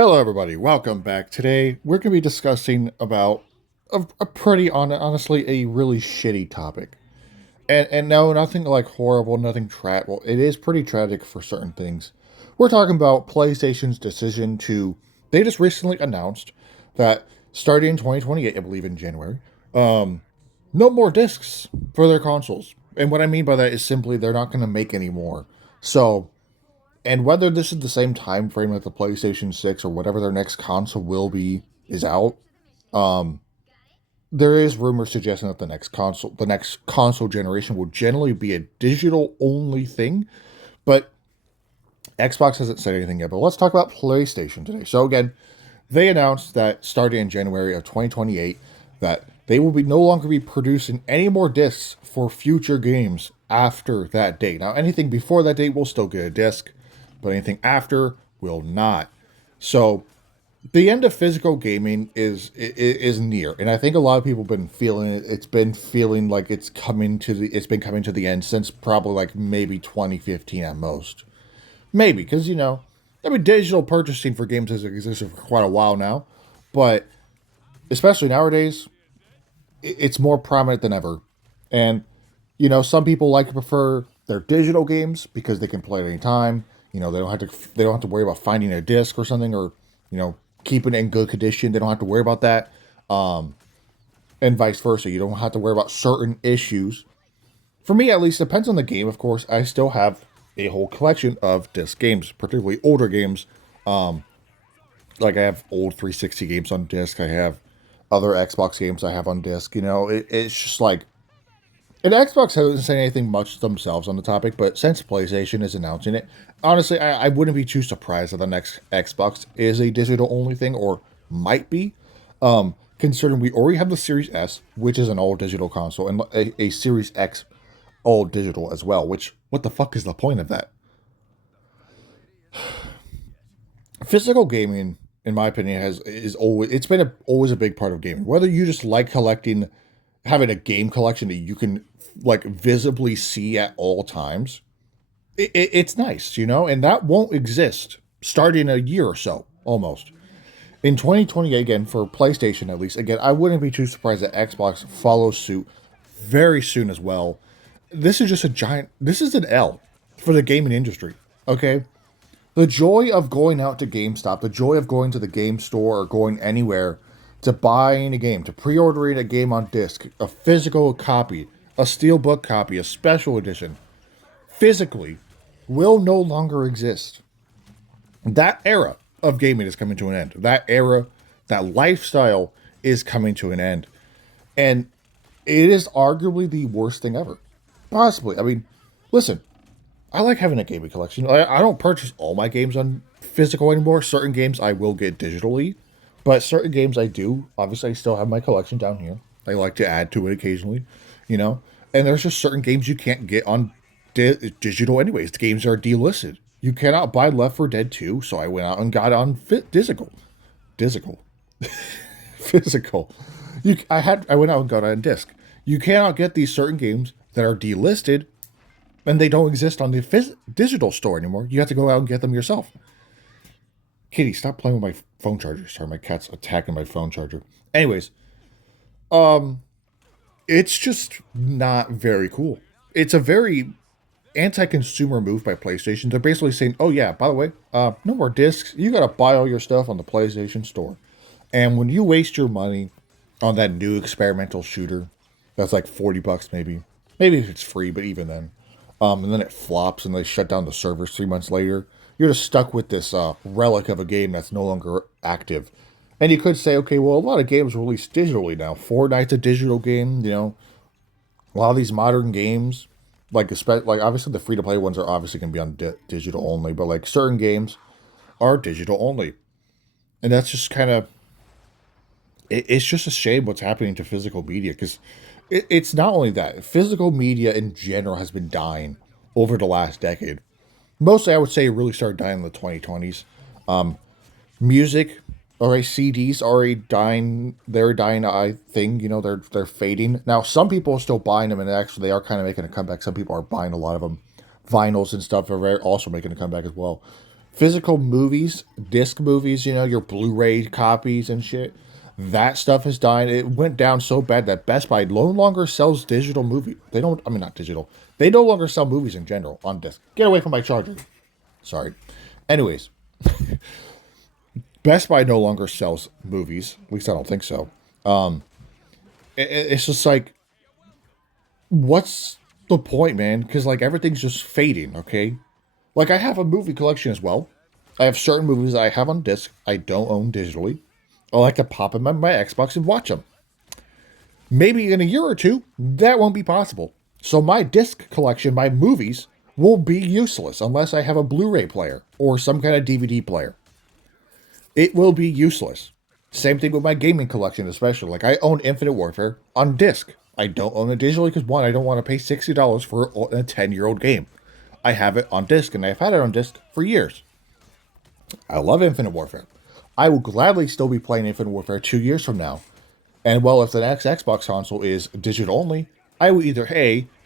Hello, everybody. Welcome back. Today, we're going to be discussing about a pretty, honestly, a really shitty topic. And no, nothing like horrible, nothing Well, it is pretty tragic for certain things. We're talking about PlayStation's decision to. They just recently announced that starting in 2028, I believe in January, no more discs for their consoles. And what I mean by that is simply they're not going to make any more. So and whether this is the same time frame that the PlayStation 6 or whatever their next console will be is out, um, there is rumors suggesting that the next console generation will generally be a digital only thing. But Xbox hasn't said anything yet. But let's talk about PlayStation today. So again, they announced that starting in January of 2028, that they will be no longer be producing any more discs for future games after that date. Now, anything before that date will still get a disc, but anything after will not. So the end of physical gaming is near, and I think a lot of people have been feeling it. It's been feeling like it's been coming to the end since probably like maybe 2015 at most. Maybe because I mean digital purchasing for games has existed for quite a while now, but especially nowadays, it's more prominent than ever. And some people like to prefer their digital games because they can play at any time. They don't have to worry about finding a disc or something, or keeping it in good condition. They don't have to worry about that. And vice versa. You don't have to worry about certain issues. For me, at least, depends on the game. Of course, I still have a whole collection of disc games, particularly older games. Like I have old 360 games on disc. I have other Xbox games I have on disc. It's just like, and Xbox hasn't said anything much themselves on the topic, but since PlayStation is announcing it, honestly, I wouldn't be too surprised that the next Xbox is a digital only thing, or might be. Considering we already have the Series S, which is an all digital console, and a Series X all digital as well. Which, what the fuck is the point of that? Physical gaming, in my opinion, always a big part of gaming. Whether you just like having a game collection that you can like visibly see at all times, it's nice, and that won't exist starting a year or so almost. In 2020, again, for PlayStation at least, again, I wouldn't be too surprised that Xbox follows suit very soon as well. This is an L for the gaming industry, okay? The joy of going out to GameStop, the joy of going to the game store or going anywhere to buying a game, to pre-ordering a game on disc, a physical copy, a steelbook copy, a special edition, physically, will no longer exist. That era of gaming is coming to an end. That era, that lifestyle is coming to an end. And it is arguably the worst thing ever. Possibly. I mean, listen, I like having a gaming collection. I don't purchase all my games on physical anymore. Certain games I will get digitally, but certain games I do. Obviously, I still have my collection down here. I like to add to it occasionally, you know. And there's just certain games you can't get on digital anyways. The games are delisted. You cannot buy Left 4 Dead 2, so I went out and got on physical. Physical. Physical. I went out and got it on disc. You cannot get these certain games that are delisted and they don't exist on the digital store anymore. You have to go out and get them yourself. Kitty, stop playing with my phone charger. Sorry, my cat's attacking my phone charger. Anyways, it's just not very cool. It's a very anti-consumer move by PlayStation. They're basically saying, "Oh yeah, by the way, no more discs. You gotta buy all your stuff on the PlayStation Store." And when you waste your money on that new experimental shooter, that's like $40 maybe if it's free, but even then, and then it flops and they shut down the servers 3 months later, you're just stuck with this relic of a game that's no longer active. And you could say, okay, well, a lot of games released digitally now. Fortnite's a digital game, a lot of these modern games, like obviously the free to play ones are obviously going to be on digital only, but like certain games are digital only, and that's just kind of it's just a shame what's happening to physical media because it's not only that physical media in general has been dying over the last decade. Mostly, I would say it really started dying in the 2020s. Music, all right, CDs already dying. They're dying. I think they're fading now. Some people are still buying them, and actually they are kind of making a comeback. Some people are buying a lot of them. Vinyls and stuff are also making a comeback as well. Physical movies, disc movies, you know, your Blu-ray copies and shit. That stuff has died. It went down so bad that Best Buy no longer sells digital movie. They don't. I mean, not digital. They no longer sell movies in general on disc. Get away from my charger. Sorry. Anyways, Best Buy no longer sells movies. At least I don't think so. It's just like, what's the point, man? Because like everything's just fading. Okay, like I have a movie collection as well. I have certain movies I have on disc I don't own digitally. I like to pop them on my Xbox and watch them. Maybe in a year or two, that won't be possible. So my disc collection, my movies, will be useless unless I have a Blu-ray player or some kind of DVD player. It will be useless. Same thing with my gaming collection, especially. Like I own Infinite Warfare on disc. I don't own it digitally because one, I don't want to pay $60 for a 10-year-old game. I have it on disc and I've had it on disc for years. I love Infinite Warfare. I will gladly still be playing Infinite Warfare 2 years from now. And well, if the next Xbox console is digital only, I will either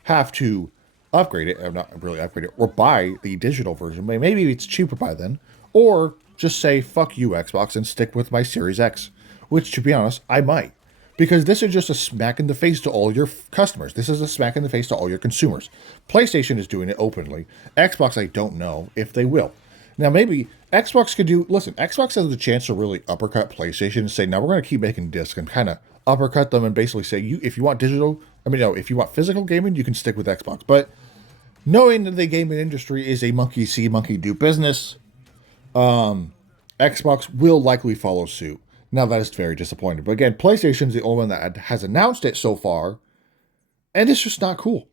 have to upgrade it, or not really upgrade it, or buy the digital version. Maybe it's cheaper by then, or just say fuck you Xbox and stick with my Series X, which to be honest, I might. Because this is just a smack in the face to all your customers. This is a smack in the face to all your consumers. PlayStation is doing it openly. Xbox, I don't know if they will. Now, maybe Xbox could do. Listen, Xbox has the chance to really uppercut PlayStation and say, "Now we're going to keep making discs," and kind of uppercut them and basically say, "You, if you want digital, I mean, no, if you want physical gaming, you can stick with Xbox." But knowing that the gaming industry is a monkey see, monkey do business, Xbox will likely follow suit. Now that is very disappointing. But again, PlayStation's the only one that has announced it so far, and it's just not cool.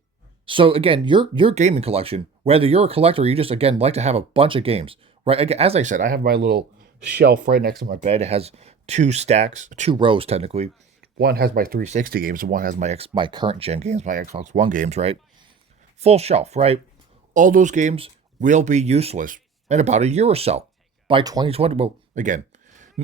So again, your gaming collection, whether you're a collector or you just again like to have a bunch of games, right? Again, as I said, I have my little shelf right next to my bed. It has two rows technically. One has my 360 games, and one has my current gen games, my Xbox One games, right? Full shelf, right? All those games will be useless in about a year or so. By 2020, well, again,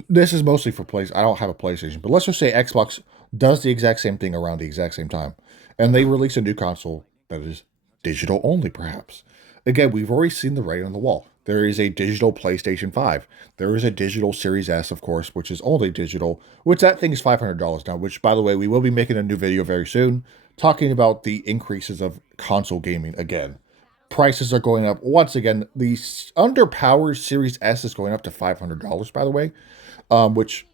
this is mostly for plays. I don't have a PlayStation, but let's just say Xbox does the exact same thing around the exact same time, and they release a new console that is digital only, perhaps. Again, we've already seen the writing on the wall. There is a digital PlayStation 5. There is a digital Series S, of course, which is only digital, which that thing is $500 now, which, by the way, we will be making a new video very soon talking about the increases of console gaming again. Prices are going up. Once again, the underpowered Series S is going up to $500, by the way, which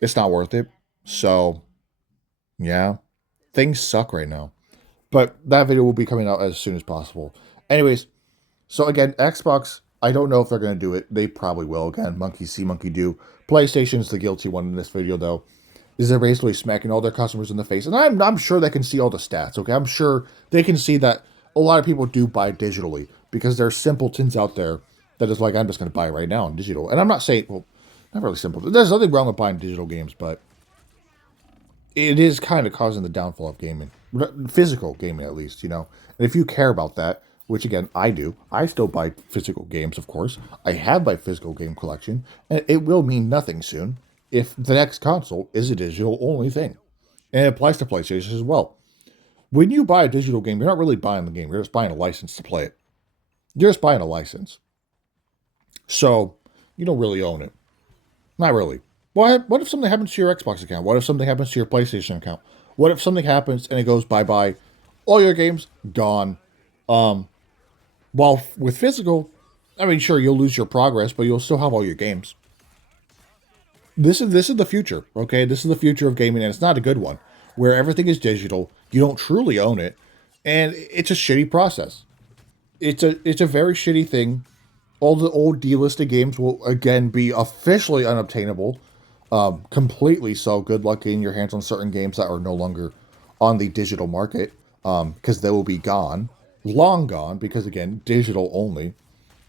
it's not worth it. So, yeah, things suck right now. But that video will be coming out as soon as possible. Anyways, so again, Xbox, I don't know if they're going to do it. They probably will. Again, monkey see, monkey do. PlayStation's the guilty one in this video, though, is they're basically smacking all their customers in the face. And I'm sure they can see all the stats, okay? I'm sure they can see that a lot of people do buy digitally because there's simpletons out there that is like, I'm just going to buy it right now on digital. And I'm not saying, well, not really simple. There's nothing wrong with buying digital games, but it is kind of causing the downfall of gaming, physical gaming at least, you know. And if you care about that, which again I do, I still buy physical games, of course. I have my physical game collection, and it will mean nothing soon if the next console is a digital only thing, and it applies to PlayStation as well. When you buy a digital game, you're not really buying the game; you're just buying a license to play it. You're just buying a license, so you don't really own it. Not really. What if something happens to your Xbox account? What if something happens to your PlayStation account? What if something happens and it goes bye-bye? All your games, gone. While with physical, I mean, sure, you'll lose your progress, but you'll still have all your games. This is the future, okay? This is the future of gaming, and it's not a good one. Where everything is digital, you don't truly own it, and it's a shitty process. It's a very shitty thing. All the old delisted games will again be officially unobtainable. Completely so. Good luck getting your hands on certain games that are no longer on the digital market, because they will be gone, long gone. Because again, digital only.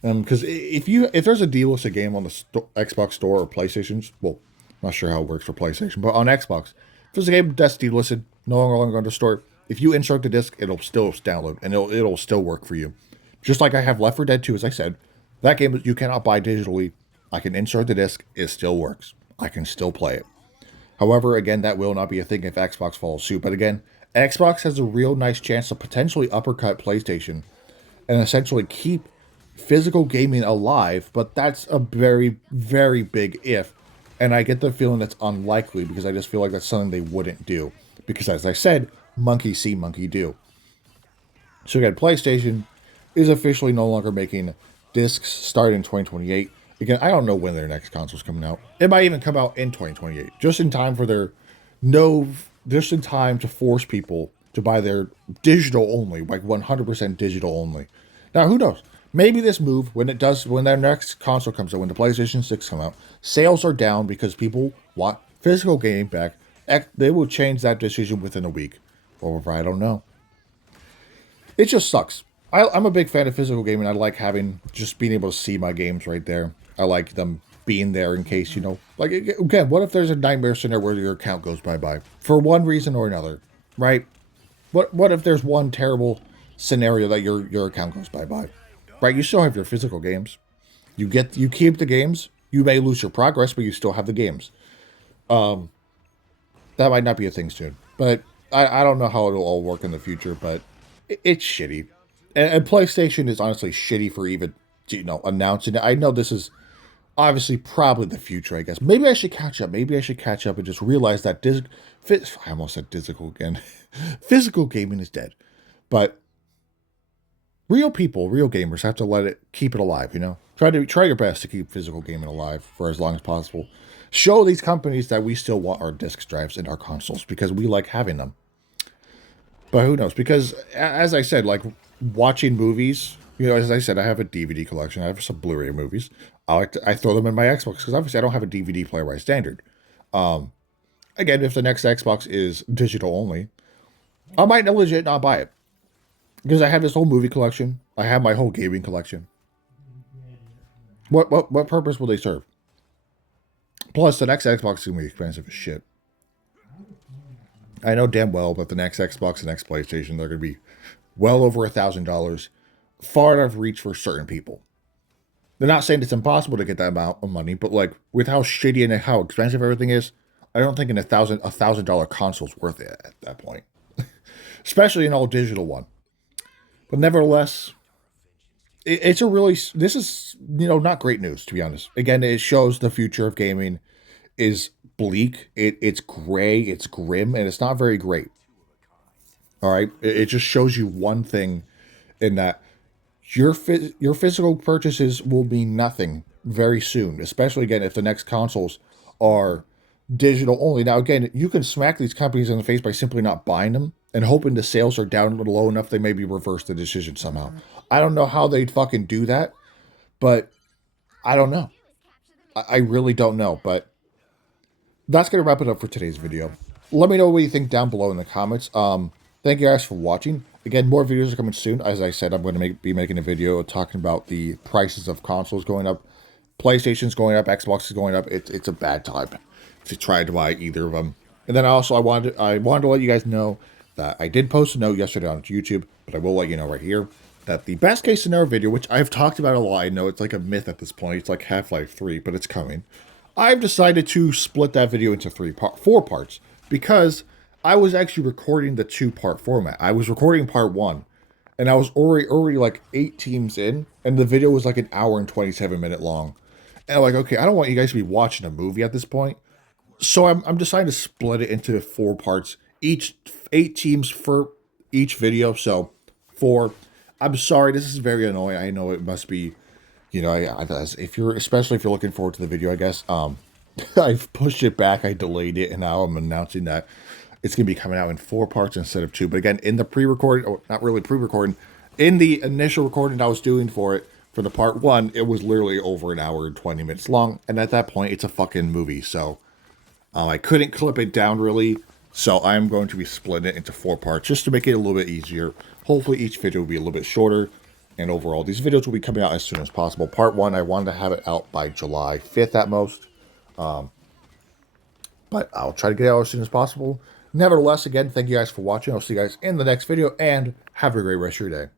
Because if there's a delisted game on the Xbox store or PlayStation's, well, I'm not sure how it works for PlayStation, but on Xbox, if there's a game that's delisted, no longer on the store, if you insert the disc, it'll still download and it'll still work for you. Just like I have Left 4 Dead 2, as I said, that game you cannot buy digitally. I can insert the disc, it still works. I can still play it. However, again, that will not be a thing if Xbox follows suit. But again, Xbox has a real nice chance to potentially uppercut PlayStation and essentially keep physical gaming alive, but that's a very, very big if. And I get the feeling that's unlikely because I just feel like that's something they wouldn't do. Because as I said, monkey see, monkey do. So again, PlayStation is officially no longer making discs starting in 2028. Again, I don't know when their next console's coming out. It might even come out in 2028, just in time for their just in time to force people to buy their digital only, like 100% digital only. Now, who knows? Maybe this move, when their next console comes out, when the PlayStation 6 come out, sales are down because people want physical gaming back. They will change that decision within a week. Or I don't know. It just sucks. I'm a big fan of physical gaming. I like just being able to see my games right there. I like them being there in case, like, again, what if there's a nightmare scenario where your account goes bye-bye for one reason or another, right? What if there's one terrible scenario that your account goes bye-bye, right? You still have your physical games. You keep the games. You may lose your progress, but you still have the games. That might not be a thing soon, but I don't know how it'll all work in the future, but it's shitty. And PlayStation is honestly shitty for even, announcing it. I know this is obviously probably the future, I guess. Maybe I should catch up. Maybe I should catch up and just realize that I almost said physical again. Physical gaming is dead. But real people, real gamers have to keep it alive, Try your best to keep physical gaming alive for as long as possible. Show these companies that we still want our disc drives in our consoles because we like having them. But who knows? Because as I said, like watching movies, as I said, I have a DVD collection. I have some Blu-ray movies. I throw them in my Xbox because obviously I don't have a DVD player by standard. Again, if the next Xbox is digital only, I might legit not buy it because I have this whole movie collection. I have my whole gaming collection. What purpose will they serve? Plus, the next Xbox is gonna be expensive as shit. I know damn well that the next Xbox and next PlayStation, they're going to be well over $1,000, far out of reach for certain people. They're not saying it's impossible to get that amount of money, but like with how shitty and how expensive everything is, I don't think a $1,000 console is worth it at that point, especially an all digital one. But nevertheless, this is not great news, to be honest. Again, it shows the future of gaming is bleak. It's gray, it's grim, and it's not very great. All right, it just shows you one thing, in that your physical purchases will mean nothing very soon. Especially again if the next consoles are digital only. Now again, you can smack these companies in the face by simply not buying them and hoping the sales are down a little low enough they maybe reverse the decision somehow. I don't know how they'd fucking do that, but I don't know. I really don't know, but that's going to wrap it up for today's video. Let me know what you think down below in the comments. Thank you guys for watching. Again, more videos are coming soon. As I said, I'm going to be making a video talking about the prices of consoles going up. PlayStation's going up, Xbox is going up. It's a bad time to try to buy either of them. And then I wanted to let you guys know that I did post a note yesterday on YouTube, but I will let you know right here that the best case scenario video, which I've talked about a lot, I know it's like a myth at this point. It's like Half-Life 3, but it's coming. I've decided to split that video into 4 parts because I was actually recording the 2-part format. I was recording part 1, and I was already like 8 teams in, and the video was like an hour and 27-minute long. And I'm like, okay, I don't want you guys to be watching a movie at this point. So I'm deciding to split it into 4 parts, each 8 teams for each video. So 4. I'm sorry, this is very annoying. I know it must be, especially if you're looking forward to the video, I guess. I've pushed it back, I delayed it, and now I'm announcing that it's going to be coming out in 4 parts instead of 2. But again, in the pre-recording, or not really pre-recording, in the initial recording I was doing for it, for the part 1, it was literally over an hour and 20 minutes long. And at that point, it's a fucking movie. So I couldn't clip it down really. So I'm going to be splitting it into 4 parts just to make it a little bit easier. Hopefully each video will be a little bit shorter. And overall, these videos will be coming out as soon as possible. Part 1, I wanted to have it out by July 5th at most. But I'll try to get it out as soon as possible. Nevertheless, again, thank you guys for watching. I'll see you guys in the next video, and have a great rest of your day.